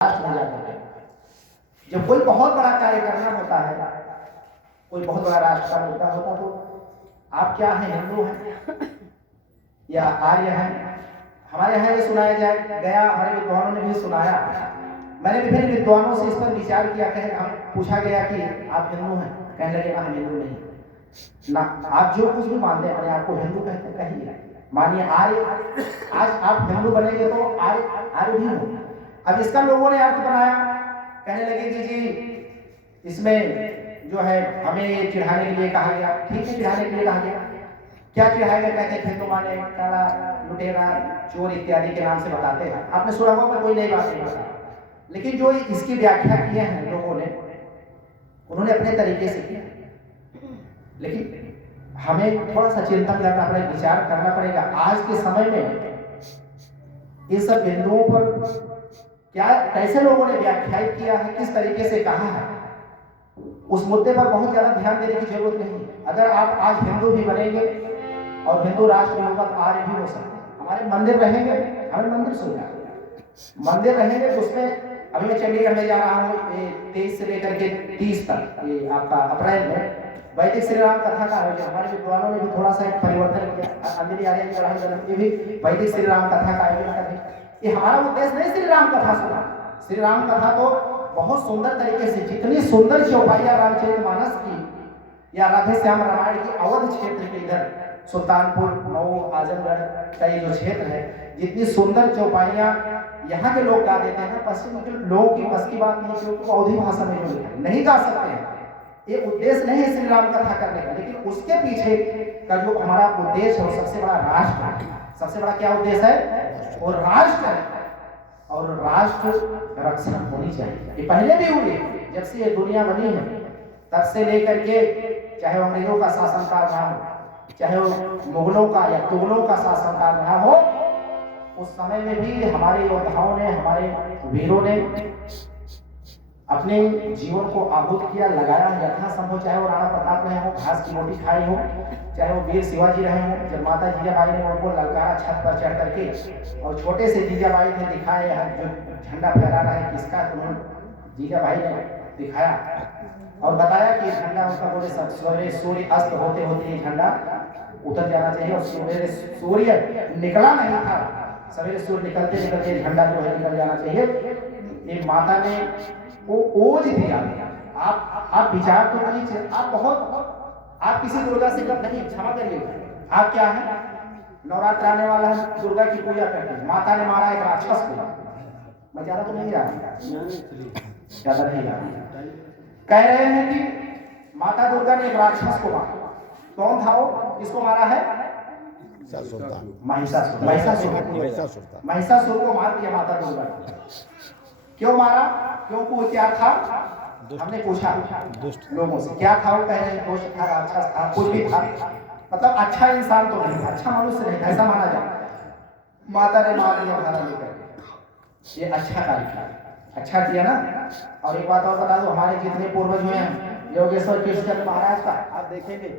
राष्ट्र में जाकर के जब कोई बहुत बड़ा कार्य करना होता है, कोई बहुत बड़ा राष्ट्र का मुद्दा होता तो आप क्या हैं, हिंदू हैं या आर्य हैं? हमारे यहाँ ये सुनाया गया, हमारे विद्वानों ने भी सुनाया। मैंने विभिन्न विद्वानों से इस पर विचार किया, पूछा गया कि आप हिंदू हैं? कहने लगे हम हिंदू नहीं ना, आप जो कुछ भी मानते हैं अपने आप को हिंदू कहते कहिए, मानिए आर्य। आज आप हिंदू बनेंगे तो आर्य भी हो। अब इसका लोगों ने अर्थ बनाया, कहने लगे कि जी इसमें जो है हमें चिढ़ाने के लिए कहा गया। ठीक है, चिढ़ाने के लिए कहा गया। क्या चिढ़ाएगा? कहते हैं हिंदू माने काला, लुटेरा, चोर इत्यादि के नाम से बताते हैं। आपने सुना होगा, पर कोई नई बात नहीं बता। लेकिन जो इसकी व्याख्या किए हैं लोगों ने, उन्होंने अपने तरीके से किया। लेकिन हमें थोड़ा सा चिंतन करना पड़ेगा, विचार करना पड़ेगा। आज के समय में इन सब बिंदुओं पर क्या कैसे लोगों ने व्याख्यायित किया है, किस तरीके से कहा है, उस मुद्दे पर बहुत ज्यादा ध्यान देने की जरूरत नहीं। अगर आप आज हिंदू भी बनेंगे और हिंदू राष्ट्र होगा तो आर्य भी हो सकते हैं। हमारे मंदिर रहेंगे, हमें मंदिर सुनना, मंदिर रहेंगे तो उसमें अभी मैं चंडीगढ़ में जा रहा हूँ 23 से लेकर के 30 तक, ये आपका अप्रैल में वैदिक श्री राम कथा का आयोजन। हमारे विद्वानों ने भी थोड़ा सा परिवर्तन किया, अंजलि आर्य की पढ़ाई करके भी वैदिक श्री राम कथा का आयोजन करें। ये हमारा उद्देश्य नहीं श्री राम कथा सुना। श्री राम कथा तो बहुत सुंदर तरीके से, जितनी सुंदर चौपाइयां रामचरितमानस की या राधे श्याम रामायण की अवध क्षेत्र के इधर सुल्तानपुर, मऊ, आजमगढ़ का ये जो क्षेत्र है, जितनी सुंदर चौपाइयां यहाँ के लोग गा देते हैं, पश्चिम के लोगों की बस की बात नहीं, क्योंकि अवधी भाषा में जो नहीं गा सकते हैं। ये उद्देश्य नहीं है श्री राम कथा करने का, लेकिन उसके पीछे का जो हमारा उद्देश्य है वो सबसे बड़ा राष्ट्र, सबसे बड़ा क्या उद्देश्य है? और राष्ट्र, और राष्ट्र रक्षा होनी चाहिए। ये पहले भी हुई, जब से ये दुनिया बनी है तब से लेकर के, चाहे अंग्रेजों का शासनकाल रहा हो, चाहे वो मुगलों का या तुगलों का शासनकाल रहा हो, उस समय में भी हमारे योद्धाओं ने, हमारे वीरों ने अपने जीवन को आहुत किया, लगाया यथासंभव। चाहे वो राणा प्रताप रहे हो, घास की रोटी खाई हो, चाहे वो वीर शिवाजी रहे हो, जब माता जीजाबाई ने उनको ललकारा छत पर चढ़ करके, और छोटे से जीजाबाई ने दिखाए जो झंडा फहरा रहा है किसका, तो जीजाबाई ने दिखाया और बताया कि झंडा उनका, बोले सवेरे सूर्य अस्त होते होते ये झंडा उतर जाना चाहिए, और सवेरे सूर्य निकला नहीं था, सवेरे सूर्य निकलते निकलते झंडा जो है निकल जाना चाहिए। ये माता ने वो ओज दिया। आप विचार तो करिए, आप किसी दुर्गा से कब नहीं, क्षमा करिएगा, आप क्या है, नवरात्र आने वाला है, दुर्गा की पूजा करते हैं। माता ने मारा एक राक्षस को, मैं ज्यादा तो नहीं जा रहा, ज्यादा नहीं जा रहा, कह रहे हैं कि माता दुर्गा ने एक राक्षस को मारा। कौन था वो, किसको मारा है? महिषासुर को मार दिया माता दुर्गा ने। क्यों मारा? क्योंकि वो क्या था? हमने पूछा लोगों से, क्या था? वो कह रहे हैं दोष था, राक्षस था, कुछ भी था, मतलब अच्छा इंसान तो नहीं था, अच्छा मनुष्य नहीं, ऐसा माना जाए। माता ने मार दिया भाला लेकर, ये अच्छा कार्य किया, अच्छा किया ना। और एक बात और बता दो, हमारे जितने पूर्वज हुए हैं, योगेश्वर कृष्ण महाराज का आप देखेंगे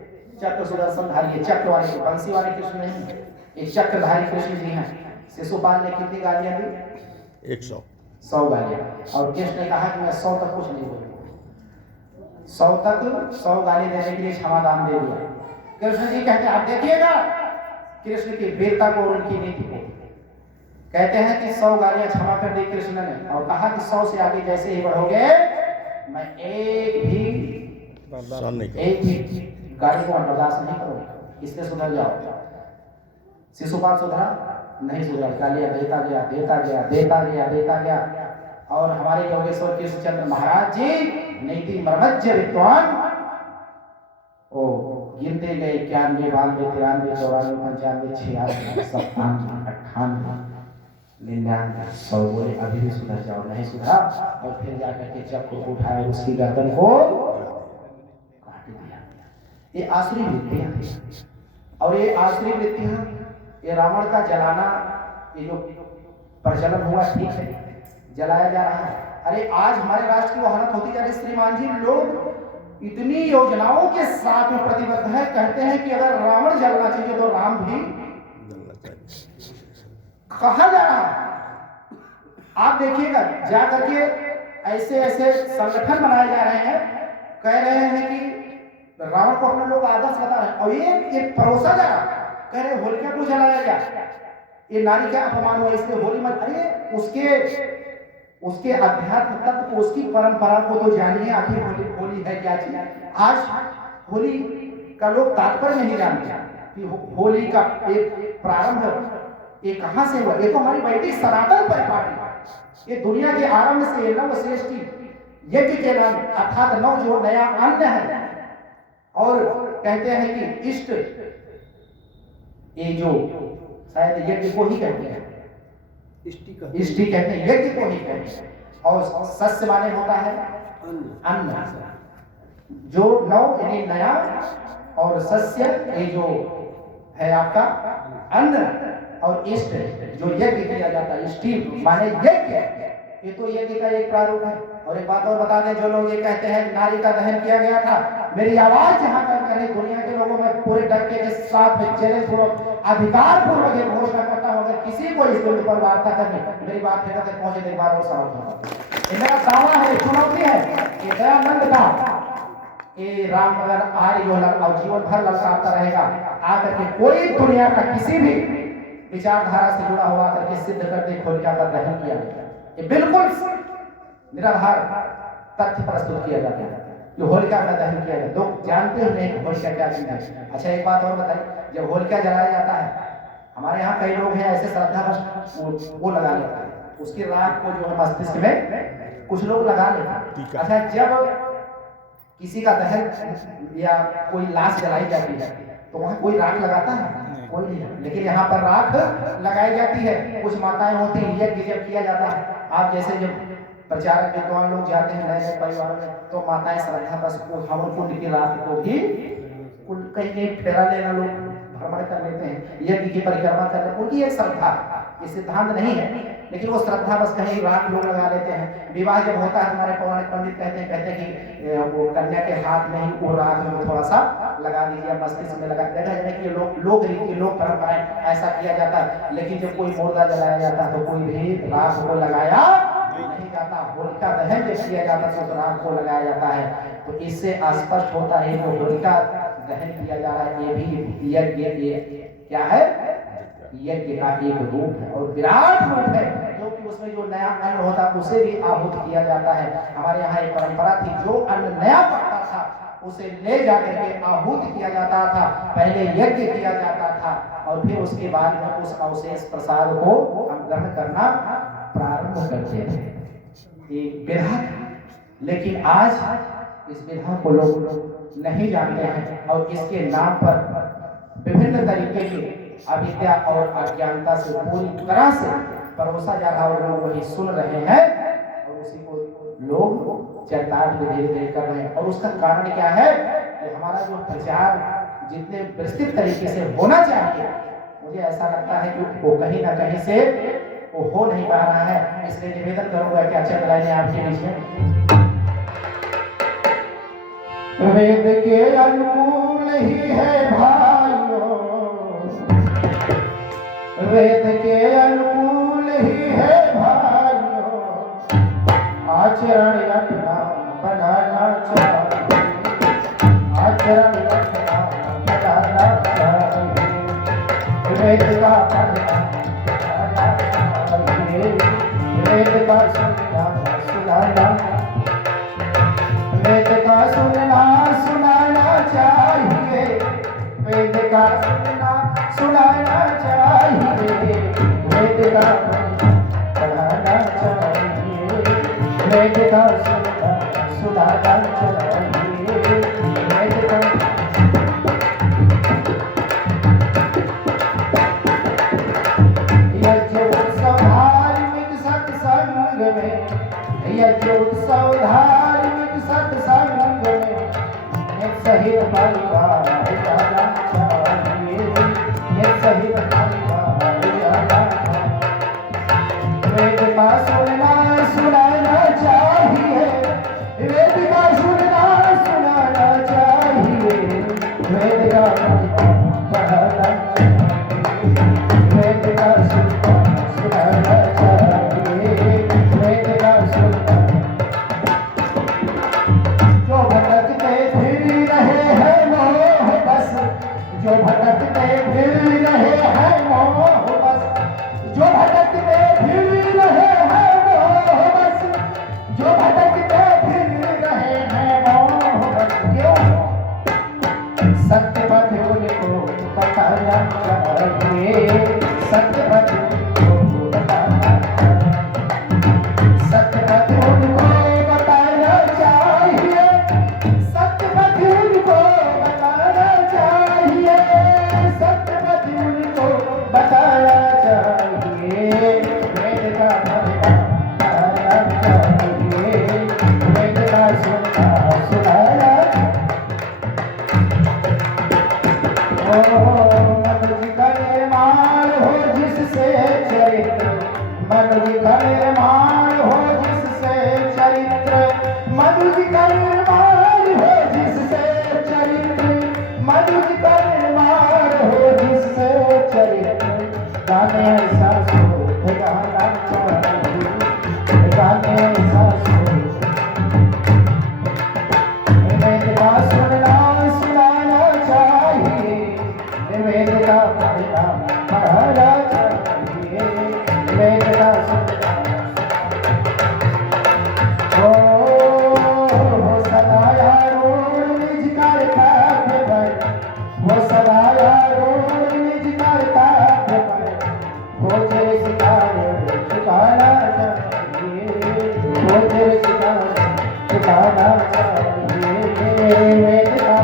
चक्र सुदर्शनधारी, चक्र वाले, बंसी वाले कृष्ण नहीं, एक चक्रधारी कृष्ण जी हैं। शिशुपाल ने कितनी गालियां दी? 100 गालियां। और कृष्ण ने कहा कि मैं 100 तक कुछ नहीं बोलूंगा, 100 गाली देने के लिए क्षमादान दे दिया। कृष्ण जी कहते हैं, आप देखिएगा कृष्ण की वीरता को और उनकी नीति को। कहते हैं कि 100 गालियां क्षमा कर दी कृष्ण ने, और कहा कि 100 से आगे जैसे ही बढ़ोगे मैं एक भी गाली को बर्दाश्त नहीं करूंगा, इसलिए सुधर जाओ। शिशुपाल सुधरा नहीं, सुधरा, गालियां देता गया। और हमारे योगेश्वर कृष्णचंद्र महाराज जी नीति मर्मज्य विद्वान, ओ गिनते गए 91, 92, 93, 94, 95, 96, 97, 98, 99, 100 बोले अभी भी सुधर जाओ, नहीं सुधरा। और फिर जाकर के चक्र को उठाया, उसकी गर्दन को काट दिया। ये आसुरी वृत्तियां थी, और ये आसुरी वृत्तियां, ये रावण का जलाना, ये जो प्रचलन हुआ, ठीक है, जलाया जा रहा है। अरे आज हमारे राष्ट्र की वो हालत होती जा रही श्रीमान जी, लोग इतनी योजनाओं के साथ में प्रतिबद्ध है, कहते हैं कि अगर रावण जलना चाहिए तो राम भी। कहा जा रहा है आप देखिएगा जा करके ऐसे ऐसे संगठन बनाए जा रहे हैं, कह रहे हैं कि रावण को अपने लोग आदर्श बता रहे हैं, और ये परोसा जा रहा, कह रहे होलिका को जलाया गया, ये नारी का अपमान हुआ इसलिए होली मत। अरे उसके अध्यात्म तत्व को, उसकी परंपरा को तो जानिए, आखिर होली है क्या चीज। आज होली का लोग तात्पर्य नहीं जानते कि होली का एक प्रारंभ ये कहां से हुआ। ये तो हमारी वैदिक सनातन परिपाटी है, ये दुनिया के आरंभ से नव श्रेष्ठी यज्ञ के नाम अर्थात नव जो नया अन्न है, और कहते हैं कि इष्ट, ये जो शायद यज्ञ को ही कहते हैं, इष्टि कहते हैं, यज्ञ को ही कहते हैं, और सस्य माने होता है अन्न, जो नव यानी नया, और सस्य ये जो है आपका अन्न, और इष्ट जो यज्ञ किया जाता है, इष्टि माने यज्ञ, ये तो यज्ञ का एक प्रारूप है। और एक बात और बता दें, जो लोग ये कहते हैं नारी का दहन किया गया था, मेरी आवाज जहां तक करें दुनिया के लोगों में पूरे डंके के साथ में चैलेंज पूर्वक अधिकार पूर्वक ये घोषणा करता हूं, अगर किसी को इस बिंदु पर वार्ता करनी, मेरी बात फिर तक पहुंचे तो एक बार और सवाल होगा। ये मेरा दावा है, चुनौती है, ये दयानंद का ये रामनगर आर्य और जीवन भर ललकारता रहेगा, आकर के कोई दुनिया का किसी भी विचारधारा से जुड़ा हुआ करके सिद्ध कर दे होलिका का दहन किया गया। ये बिल्कुल निराधार तथ्य प्रस्तुत किया जाता है कि होलिका का दहन किया गया। लोग जानते ही नहीं होलिका क्या चीज है। अच्छा एक बात और बताइए, जब होलिका जलाया जाता है, हमारे यहाँ कई लोग हैं ऐसे श्रद्धा वो लगा लेते हैं, उसकी राख को जो है मस्तिष्क में कुछ लोग लगा लेते हैं। अच्छा जब किसी का दहन या कोई लाश जलाई जाती है तो वहाँ कोई राख लगाता है? कोई नहीं, लेकिन यहाँ पर राख लगाई जाती है। कुछ माताएं होती हैं, यज्ञ जब किया जाता है, आप जैसे जब प्रचारक विद्वान लोग जाते हैं नए नए परिवार में, तो माताएं श्रद्धा बस हवन कुंड की राख को भी कहीं कहीं फेरा लेना लोग भ्रमण कर लेते हैं, यज्ञ की परिक्रमा कर लेते हैं, उनकी एक श्रद्धा, ये सिद्धांत नहीं है, लेकिन वो श्रद्धा बस कहीं राख लोग लगा लेते हैं। विवाह जब होता है, हमारे पौराणिक पंडित कहते हैं कि वो कन्या के हाथ में ही वो राख में थोड़ा सा लगा दीजिए, मस्तिष्क में लगा दीजिए, कि लोग रीति लोग परंपराएं ऐसा किया जाता है। लेकिन जब कोई मुर्दा जलाया जाता है तो कोई भी राख को लगाया नहीं जाता। होलिका दहन जब किया जाता है तो राख को लगाया जाता है। तो इससे स्पष्ट होता है कि होलिका दहन किया जा रहा है, ये भी यज्ञ क्या है, यज्ञ का एक रूप है और विराट रूप है, जो कि उसमें जो नया अन्न होता है उसे भी आहूत किया जाता है। हमारे यहाँ एक परंपरा थी, जो अन्न नया पकता था उसे ले जाकर के आहूत किया जाता था, पहले यज्ञ किया जाता था और फिर उसके बाद में उस अवशेष प्रसाद को हम ग्रहण करना प्रारंभ करते थे। एक विधा, लेकिन आज इस विधा को लोग नहीं जानते हैं और इसके नाम पर विभिन्न तरीके के अविद्या और अज्ञानता से पूरी तरह से परोसा जा रहा और लोग वही सुन रहे हैं और उसी को लोग चरितार्थ में धीरे धीरे कर रहे हैं। और उसका कारण क्या है कि हमारा जो प्रचार जितने विस्तृत तरीके से होना चाहिए, मुझे ऐसा लगता है कि वो कहीं ना कहीं से वो हो नहीं पा रहा है। इसलिए निवेदन करूंगा कि अच्छा लाइनें आपके बीच में, वेद के अनुकूल ही है भाइयों, वेद के अनुकूल ही है भाइयों, आचरण अपना बनाना चाहिए, आचरण अपना बनाना चाहिए, वेद का पढ़ना चाहिए, वेद का सुनाना, वेद का सुनाना चाहिए, वेद का सुनाना चाहिए, वेद का पढ़ाना चाहिए, वेद का सुनाना चाहिए, वेद का यज्ञ उत्सव धार्मिक सत्संग में, यज्ञ उत्सव धार्मिक सत्संग में सहित परिवार जाना चाहिए, ये सहित परिवार जाना चाहिए, वेद का सुनाना चाहिए, वेद का सुनाना चाहिए, वेद का पढ़ना चाहिए, वेद का सुनाना चाहिए, मधुर का निर्माण हो जिससे चरित्र, मधुर का निर्माण हो जिससे चरित्र, गाने ऐसा शोध गाना चाहिए, गाने ऐसा शोध, वेद का सुनना सुनाना चाहिए, वेद का पढ़ना पढ़ाना चाहिए, वेद का सुनना वो सदाया रोड निज करता पर, वो सदाया रोड निज करता पर, वो तेरे सितारे चुकाना चाहिए, वो तेरे सितारे चुकाना चाहिए, वेद का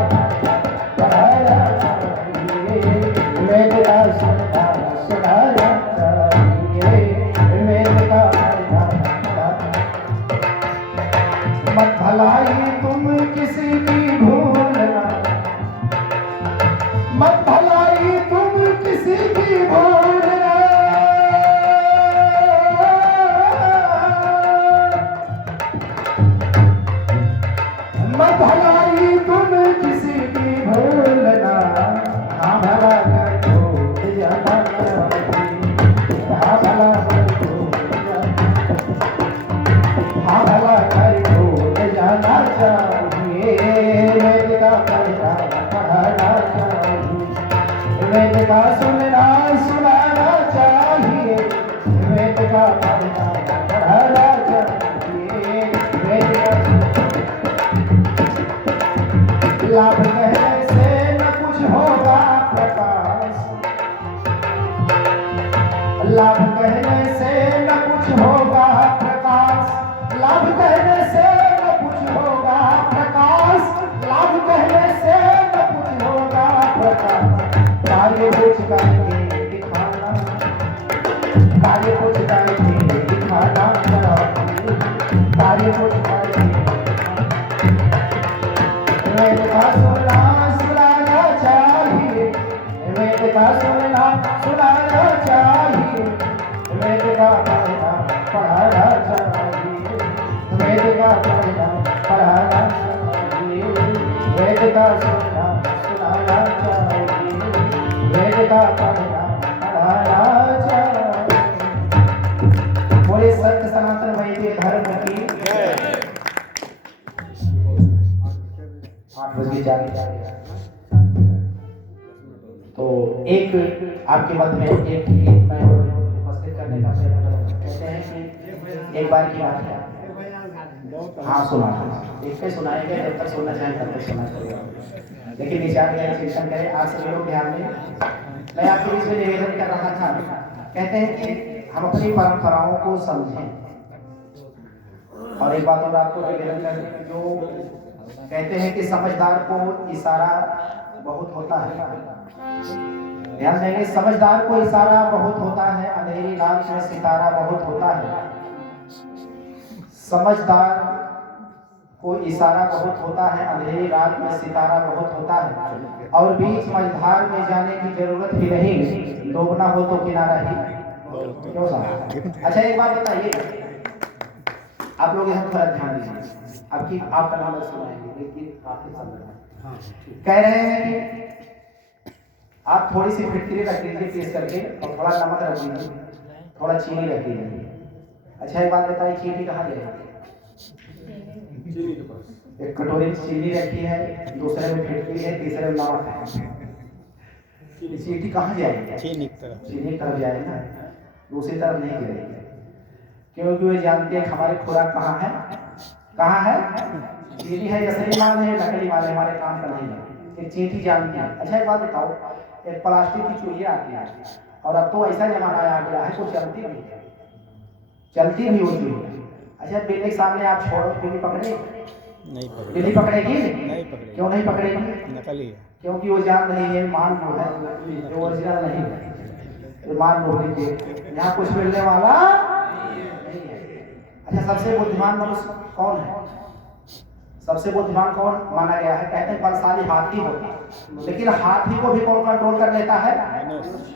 पढ़ाना चाहिए, वेद का सुनना सुनाना चाहिए, वेद का पढ़ना मत भलाई तुम किसी की भूलना, मत भलाई तुम किसी की भूलना, मत भलाई तुम किसी की भूलना, हाँ भला कर भूल जाना चाहिए, हाँ भला कर भूल जाना, हाँ भला कर भूल जाना चाहिए, वेद का पढ़ना पढ़ाना चाहिए, वेद का सुनना सुनाना चाहिए, वेद का पढ़ना पढ़ाना चाहिए, वेद का लाभ कहने से न कुछ होगा प्रकाश, लाभ कहने से न कुछ होगा प्रकाश, लाभ कहने से न कुछ होगा प्रकाश, लाभ कहने से न कुछ होगा प्रकाश, कार्य कुछ करके दिखाना, कार्य कुछ करके दिखाना चाहिए, कार्य कुछ करके वेद का सुनना सुनाना चाहिए, वेद का सुनना सुनाना चाहिए, वेद का पढ़ना पढ़ाना चाहिए, वेद का पढ़ना पढ़ाना चाहिए, वेद का सुनना सुनाना चाहिए, वेद का पढ़ना पढ़ाना चाहिए। बोले सत्य सनातन वैदिक धर्म की 8 बजे जाने तो एक आपके मत में एक गीत मैं उपस्थित करने का प्रयत्न कहते हैं कि एक बार की बात है, हाँ सुना एक पे सुनाएंगे, जब तक सुनना चाहें तब तक सुना करेगा, लेकिन विचार करें चिंतन करें, आप सभी लोग ध्यान दें। मैं आपके बीच में निवेदन कर रहा था, कहते हैं कि हम अपनी परंपराओं को समझें, और एक बात और आपको निवेदन करें, जो कहते हैं कि समझदार को इशारा बहुत होता है, ध्यान देंगे, समझदार को इशारा बहुत होता है, अंधेरी रात में सितारा बहुत होता है, समझदार को इशारा बहुत होता है, अंधेरी रात में सितारा बहुत होता है, और बीच मझधार में जाने की जरूरत ही नहीं, डूबना हो तो किनारा ही क्यों साहब। अच्छा एक बात बताइए, आप लोग यहाँ थोड़ा ध्यान दीजिए, आपकी आपका नाम सुनाएंगे, लेकिन काफी कह रहे हैं कि आप थोड़ी सी फिटकरी रख लीजिए पीस करके, और थोड़ा नमक रख लीजिए, थोड़ा चीनी रख लीजिए। अच्छा एक बात बताइए, चीनी कहाँ ले? एक कटोरी चीनी रखी है, दूसरे में फिटकरी है, तीसरे में नमक है, चीनी कहाँ जाएगी? चीनी की तरफ जाएगी ना, दूसरी तरफ नहीं गिरेगी, क्योंकि वे जानते हैं हमारे खुराक कहाँ है, कहाँ है? चीनी है, असली माल है, नकली माल है, हमारे काम का नहीं है, एक चींटी जानती है। अच्छा एक बात बताओ, एक प्लास्टिक की चूड़ियाँ आती है, और अब तो ऐसा जमाना आ गया है, कुछ चलती भी होती है। अच्छा बिल्ली के सामने आप छोड़ो, बिल्ली पकड़े? नहीं पकड़ेगी। बिल्ली पकड़ेगी? नहीं पकड़ेगी। क्यों नहीं पकड़ेगी? नकली है, क्योंकि वो जान रही है माल जो है जो ओरिजिनल नहीं है, माल डुप्लीकेट, यहाँ कुछ मिलने वाला नहीं है। अच्छा सबसे बुद्धिमान मनुष्य कौन है? सबसे बुद्धिमान कौन माना गया है? कहते हैं बलशाली हाथी होता है, लेकिन हाथी को भी कौन कंट्रोल कर लेता है?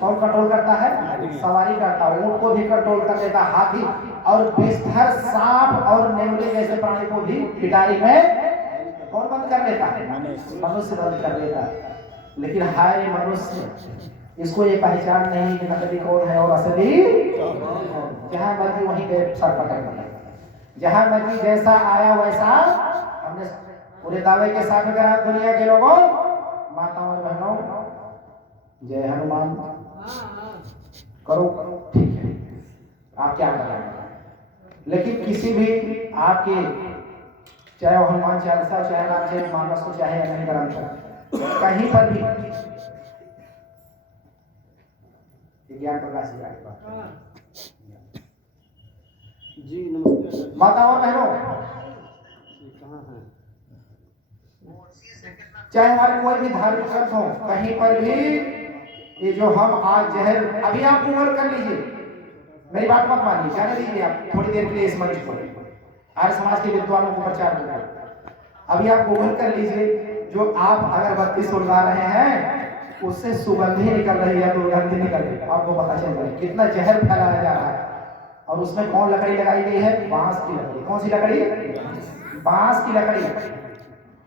कौन कंट्रोल करता है? सवारी करता है। ऊंट को भी कंट्रोल कर लेता हाथी, और बेस्तर सांप और नेवले जैसे होने को भी पिटारी में कौन बंद कर लेता है? मनुष्य बंद कर लेता है। लेकिन हाय मनुष्य, इसको ये पहचान नहीं कि नकली कौन है और असली। जहां मर्जी वहीं पे सर पकड़ लिया, जहां मर्जी जैसा आया वैसा। हमने पूरे दावे के साथ करा, दुनिया के लोगों, माताओं और बहनों, जय हनुमान करो, ठीक है, आप क्या कर रहे हैं। लेकिन किसी भी आपके, चाहे वो हनुमान चालीसा, चाहे रामचरित मानस हो, चाहे अनंत ग्रंथ, कहीं पर भी ज्ञान प्रकाश जी नमस्ते। माताओं बहनों, चाहे हमारे कोई भी धार्मिक ग्रंथ हो, कहीं पर भी ये जो हम आज जहर, अभी आप गूगल कर लीजिए, मेरी बात मत मानिए, जाने दीजिए आप थोड़ी देर के लिए इस मंच पर, आर्य समाज के विद्वानों को प्रचार हो रहा। अभी आप गूगल कर लीजिए, जो आप अगरबत्ती सुलगा रहे हैं उससे सुगंधी निकल रही है, दुर्गंधी निकल रही है, आपको पता चल रहा है कितना जहर फैलाया जा रहा है। और उसमें कौन लकड़ी लगाई गई है? बांस की लकड़ी। कौन सी लकड़ी? बांस की लकड़ी।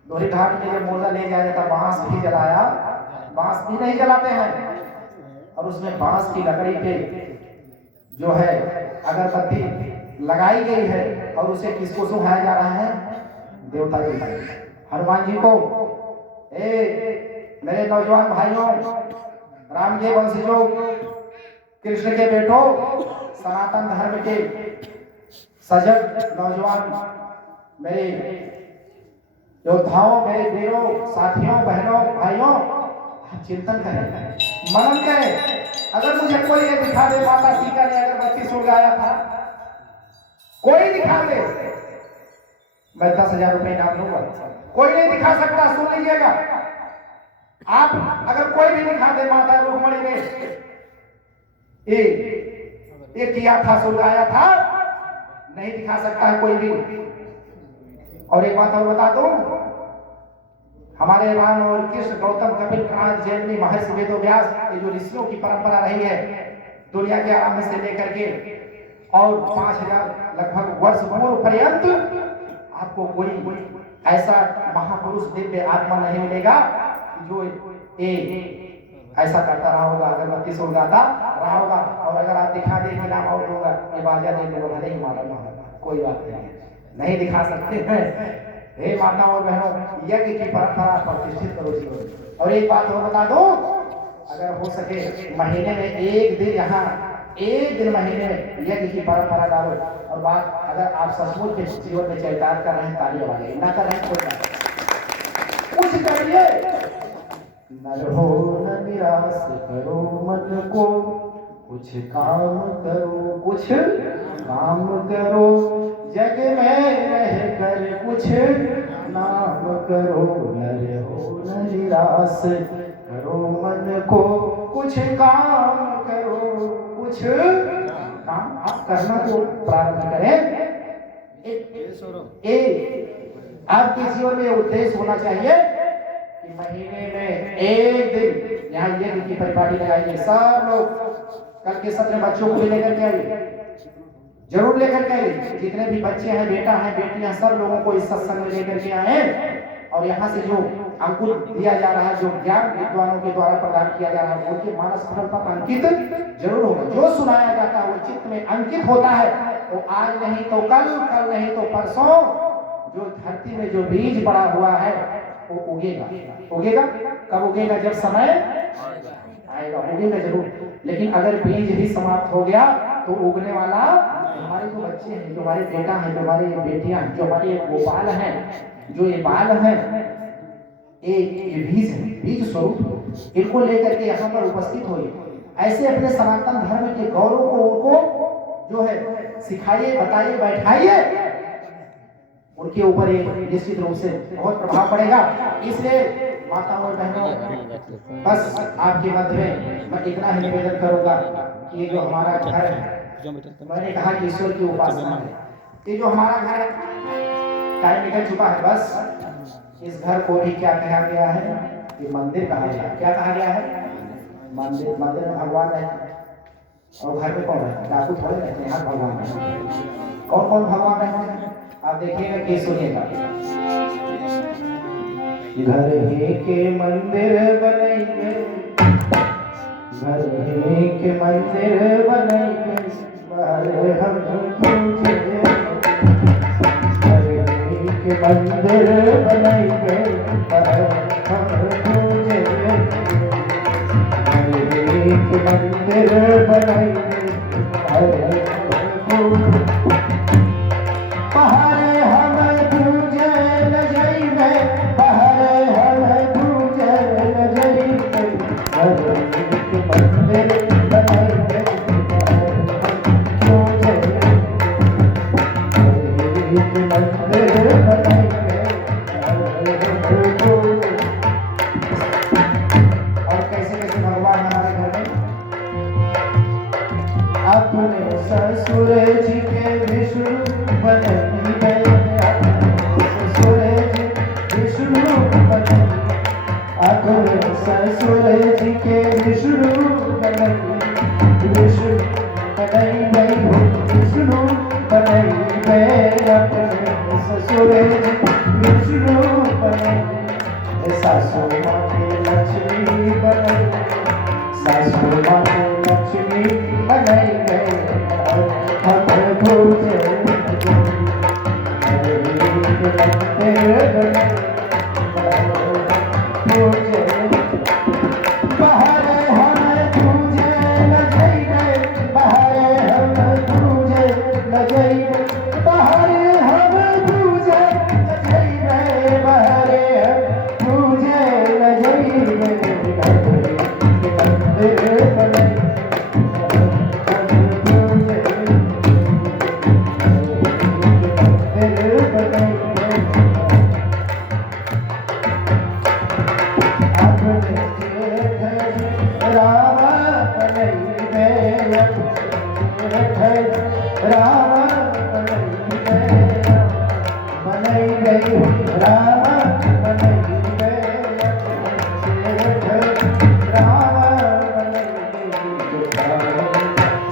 दोहरी घाट में जब मुर्दा ले जाया जाता, बांस भी जलाया, बांस भी नहीं जलाते हैं, और उसमें बांस की लकड़ी पे जो है अगरबत्ती लगाई गई है, और उसे किसको सुहाया जा रहा है? देवता को। हनुमान जी को, मेरे नौजवान भाइयों, राम के वंशजों, कृष्ण के बेटों, सनातन धर्म के सजग नौजवान, मेरे योद्धाओं, मेरे वीरों, साथियों, बहनों, भाइयों, आप चिंतन करें, मनन करें। अगर मुझे कोई ये दिखा दे माता सीता ने अगरबत्ती सुलगाया था, कोई दिखा दे, मैं 10,000 रुपए इनाम दूंगा। कोई नहीं दिखा सकता, सुन लीजिएगा। आप अगर कोई भी दिखा दे माता रुक्मणी ने ये किया था, सुलगाया था, नहीं दिखा सकता है कोई भी। और एक बात और बता दूं, हमारे राम और कृष्ण, गौतम, कपिल, कांत, जैमिनी, महर्षि वेदव्यास, ये जो ऋषियों की परंपरा रही है दुनिया के आरंभ से लेकर के, और 5,000 लगभग वर्ष पूर्व पर्यंत आपको कोई ऐसा महापुरुष दिव्य आत्मा नहीं मिलेगा जो ऐसा करता रहा होगा, अगरबत्ती सुलगाता रहा होगा। और अगर आप दिखा दे कि नाम और होगा, ये बाजा दे तो भले ही मालूम होगा, कोई बात नहीं दिखा सकते हैं। हे माता और बहनों, यज्ञ की परंपरा प्रतिष्ठित करो जीवन। और एक बात और बता दो, अगर हो सके महीने में एक दिन, यहाँ एक दिन महीने में यज्ञ की परंपरा डालो। और बात, अगर आप सचमुच के जीवन में चरितार्थ कर रहे हैं, ताली बजाइए, ना कर रहे हैं कुछ करिए। नर हो न निराश करो मन को, कुछ काम करो, कुछ काम करो, जग में रह कर कुछ नाम करो। नर हो न निराश करो मन को, कुछ काम करो, कुछ काम आप करना तो प्रारंभ करें। आपके जीवन में उद्देश्य होना चाहिए कि महीने में एक दिन यहाँ यज्ञ की परिपाटी लगाइए। सब लोग कल के सत्र बच्चों को भी लेकर के आइए, जरूर लेकर के आइए। जितने भी बच्चे हैं, बेटा है, बेटियां, सब लोगों को इस सत्संग में लेकर के आए। और यहाँ से जो अंकुर दिया जा रहा है, जो ज्ञान विद्वानों के द्वारा प्रदान किया जा रहा है, उनके मानस पटल पर अंकित जरूर होगा। जो सुनाया जाता है वो चित्त में अंकित होता है। तो आज नहीं तो कल, कल नहीं तो परसों, जो धरती में जो बीज पड़ा हुआ है वो उगेगा। उगेगा कब उगेगा? जब समय आएगा, उगेगा जरूर। लेकिन अगर बीज ही समाप्त हो गया तो उगने वाला, हमारे जो बच्चे हैं, जो हमारे बेटा हैं, जो हमारी बेटियां हैं, जो हमारे वो बाल हैं, जो ये बाल हैं, ये बीज है, बीज स्वरूप, इनको लेकर के यहाँ पर उपस्थित होइए। ऐसे अपने सनातन धर्म के गौरव को उनको जो है सिखाइए, बताइए, बैठाइए। उनके ऊपर ये निश्चित रूप से बहुत प्रभाव पड़ेगा। इसलिए माताओं और बहनों, बस आपके मध्य में मैं इतना ही निवेदन करूंगा कि ये जो हमारा घर है, मैंने कहा कि ईश्वर की उपासना है, ये जो हमारा घर है, टाइम निकल चुका है। बस इस घर को भी क्या कहा गया है? ये मंदिर कहा गया है। क्या कहा गया है? मंदिर। मंदिर में भगवान रहते हैं, और घर में कौन रहता है? डाकू थोड़े रहते हैं, यहाँ भगवान रहते हैं। कौन कौन भगवान रहते हैं? आप देखिएगा कि सुनिएगा। घर ही के मंदिर बनैबे, घर ही के मंदिर बनैबे, बाहर हम पूजे। घर ही के मंदिर बनैबे, बाहर हम पूजे। घर ही के मंदिर बनैबे, बाहर हम पूजे। बाहर हम पूजे न जइबे, बाहर हम पूजे न जइबे। घर के मंदिर बनैबे, बाहर हम पूजे। घर के मंदिर बनैबे, बाहर हम पूजे। और कैसे कैसे भगवान हमारे घर में अपने ससुर जी के विष्णु बनैबे, ससुर जी विष्णु बनैबे, अपने ससुर जी के विष्णु बनैबे, विष्णु बनैबे, विष्णु बनैबे, अपने ससुर जी विष्णु बनैबे। सासु माँ के लक्ष्मी बनैबे, सासु माँ के लक्ष्मी बनैबे, हम पूजे। घर ही के मंदिर बनैबे, पूजे। बाहर हम पूजे न जइबे, बाहर हम पूजे न जइबे, बाहर हम पूजे न जइबे, बाहर हम पूजे न जइबे। घर के मंदिर बनैबे, हम पूजे। घर के मंदिर बनैबे, अपने जेठ राम बनैबे, जेठ राम बनैबे, बनैबे राम बनैबे, जेठ राम बनैबे,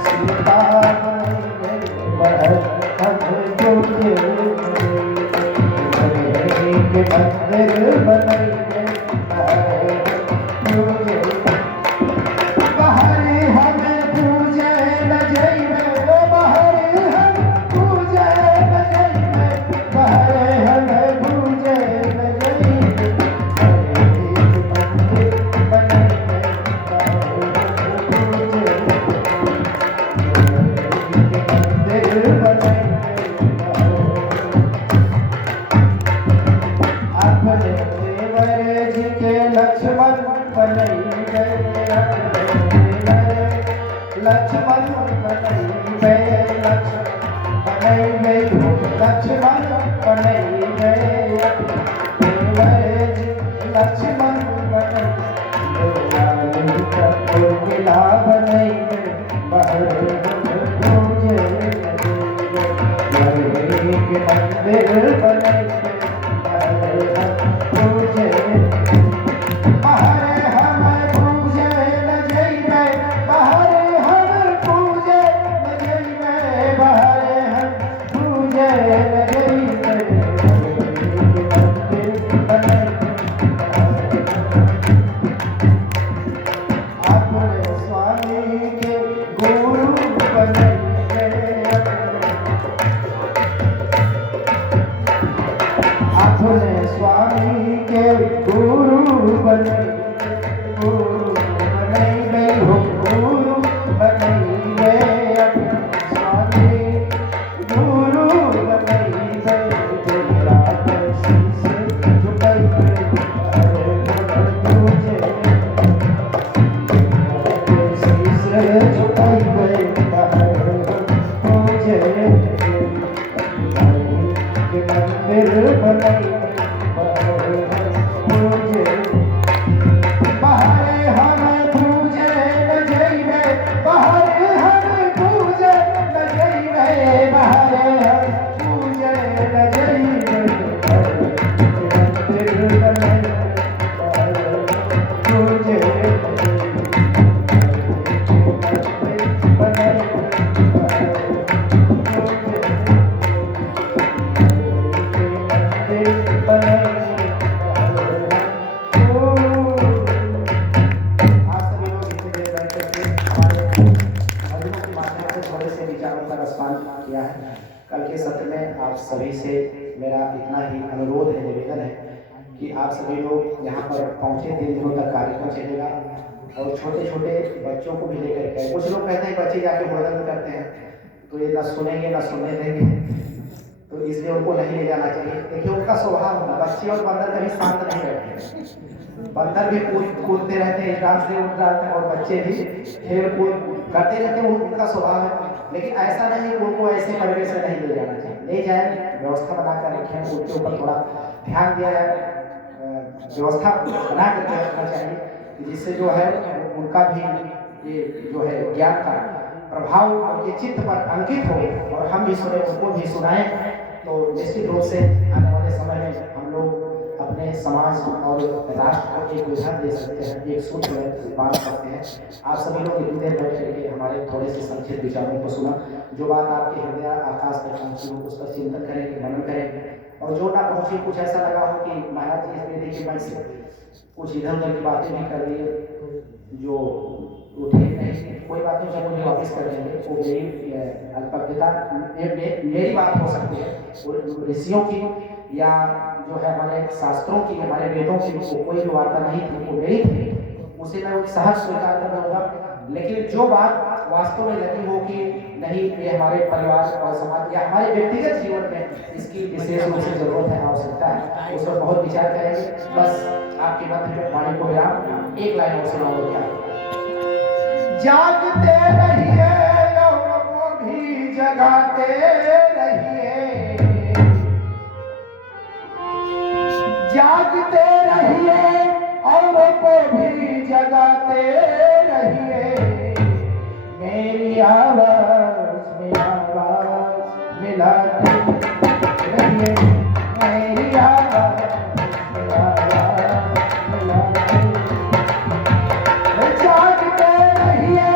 सीता बनैबे, बाहर हम पूजे। घर के मंदिर बनैबे, बाहर पूजे। बाहर हम पूजे न जइबे, बाहर हम पूजे न जइबे, बाहर हम पूजे न जइबे। घर के मंदिर बनैबे, बाहर हम पूजे। घर के मंदिर बनैबे, अपने देवर जी के लक्ष्मण बनैबे, अपने देवर लक्ष्मण बनैबे, लक्ष्मण बनैबे, लक्ष्मण बनैबे, देवर जी लक्ष्मण बनैबे, उर्मिला बनैबे, बाहर हम पूजे। घर के मंदिर बनैबे, बाहर हम पूजे। बाहर हम पूजे न जइबे, बाहर हम पूजे न जइबे, बाहर हम पूजे न जइबे। घर के मंदिर बनैबे, अपने स्वामी के गुरु बनैबे, अपने स्वामी के गुरु बनैबे, गुरु बनैबे, गुरु बनैबे, अपने स्वामी गुरु बनैबे। तेरा शीश झुकैबे, बाहर हम पूजे। शीश झुकैबे, बाहर हम पूजे। के मंदिर बनैबे, बाहर हम पूजे। बाहर हम पूजे न जइबे, बाहर हम पूजे न जइबे, बाहर हम पूजे न जइबे। घर के मंदिर बनैबे, बाहर हम पूजे। घर के मंदिर बनैबे, बाहर हम पूजे। से मेरा इतना ही अनुरोध है, निवेदन है कि आप सभी लोग यहाँ पर पहुँचे। 3 दिनों तक कार्यक्रम चलेगा और छोटे छोटे बच्चों को भी लेकर के, कुछ लोग कहते हैं बच्चे जाके हुड़दंग करते हैं तो ये ना सुनेंगे ना सुनने देंगे, तो इसलिए उनको नहीं ले जाना चाहिए। देखिए उनका स्वभाव होगा, बच्चे और बंदर कभी शांत नहीं रहते। बंदर भी कूदते रहते हैं, डांस से उठ जाते हैं, और बच्चे भी खेल कूद करते रहते हैं, उनका स्वभाव है। लेकिन ऐसा नहीं कि उनको ऐसे परिवेश से नहीं ले जाना चाहिए, ले जाए, व्यवस्था बनाकर रखें, उनके ऊपर थोड़ा ध्यान दिया जाए, व्यवस्था बना करके रखना चाहिए कि जिससे जो है उनका भी ये जो है ज्ञान का प्रभाव उनके चित्त पर अंकित हो और हम भी सुने, उनको भी सुनाएं। तो निश्चित रूप से आने वाले समय में हम लोग अपने समाज और राष्ट्र को एक विजन दे सकते हैं, एक सूत्र में बांध सकते हैं। आप सभी लोग इतनी देर बैठ करके हमारे थोड़े से संक्षिप्त विचारों को सुना। जो बात आपके हृदय आकाश तक पहुँची हो उस पर चिंतन करेंगे, मनन करेंगे, और जो ना पहुँची, कुछ ऐसा लगा हो कि महाराज जी इसमें देखिए मन से कुछ इधर उधर की बातें भी कर दी जो उठे नहीं, कोई बात नहीं, मुझे वापस कर देंगे। वो मेरी अल्पज्ञता, मेरी बात हो सकती है, ऋषियों की या जो है हमारे शास्त्रों की, हमारे वेदों की कोई भी वार्ता नहीं थी, वो मेरी थी, उसे मैं सहज स्वीकार कर लूँगा। लेकिन जो बात वास्तव में लगी हो कि नहीं, ये हमारे परिवार और समाज या हमारे व्यक्तिगत जीवन में इसकी विशेष रूप से जरूरत है, आवश्यकता है, उस पर बहुत विचार करेंगे। बस आपके मध्य वाणी को विराम, एक लाइन और सुनाओ क्या। जागते रहिए और को भी जगाते रहिए, जागते रहिए और को भी जगाते रहिए। मेरी आवाज में आवाज मिलाते रहिए, मेरी आवाज में आवाज मिलाते। जागते रहिए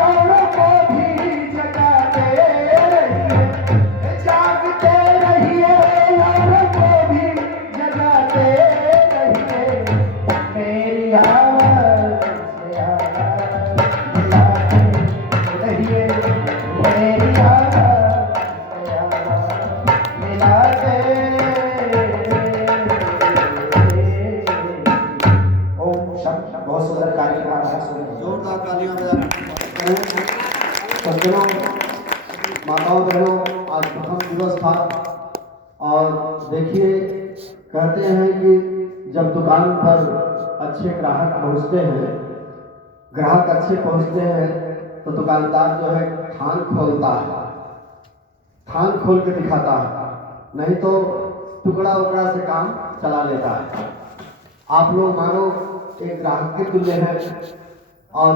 और को भी जगाते रहिए, जागते रहिए और को भी जगाते रहिए। मेरी आवाज में आवाज मिलाते रहिए, मेरी आवाज में आवाज मिलाते। ओम शम। बहुत सुंदर कार्यक्रम आप सुने, जोरदार तालियां बजाएं। सज्जनों, माताओं बहनों, आज प्रथम दिवस था और देखिए, कहते हैं कि जब दुकान पर अच्छे ग्राहक पहुंचते हैं, ग्राहक अच्छे पहुंचते हैं तो दुकानदार जो है थान खोलता है, थान खोल के दिखाता है, नहीं तो टुकड़ा उकड़ा से काम चला लेता है। आप लोग मानो एक ग्राहक के तुल्य है और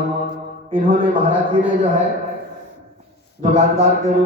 इन्होंने, महाराज जी ने जो है दुकानदार के रूप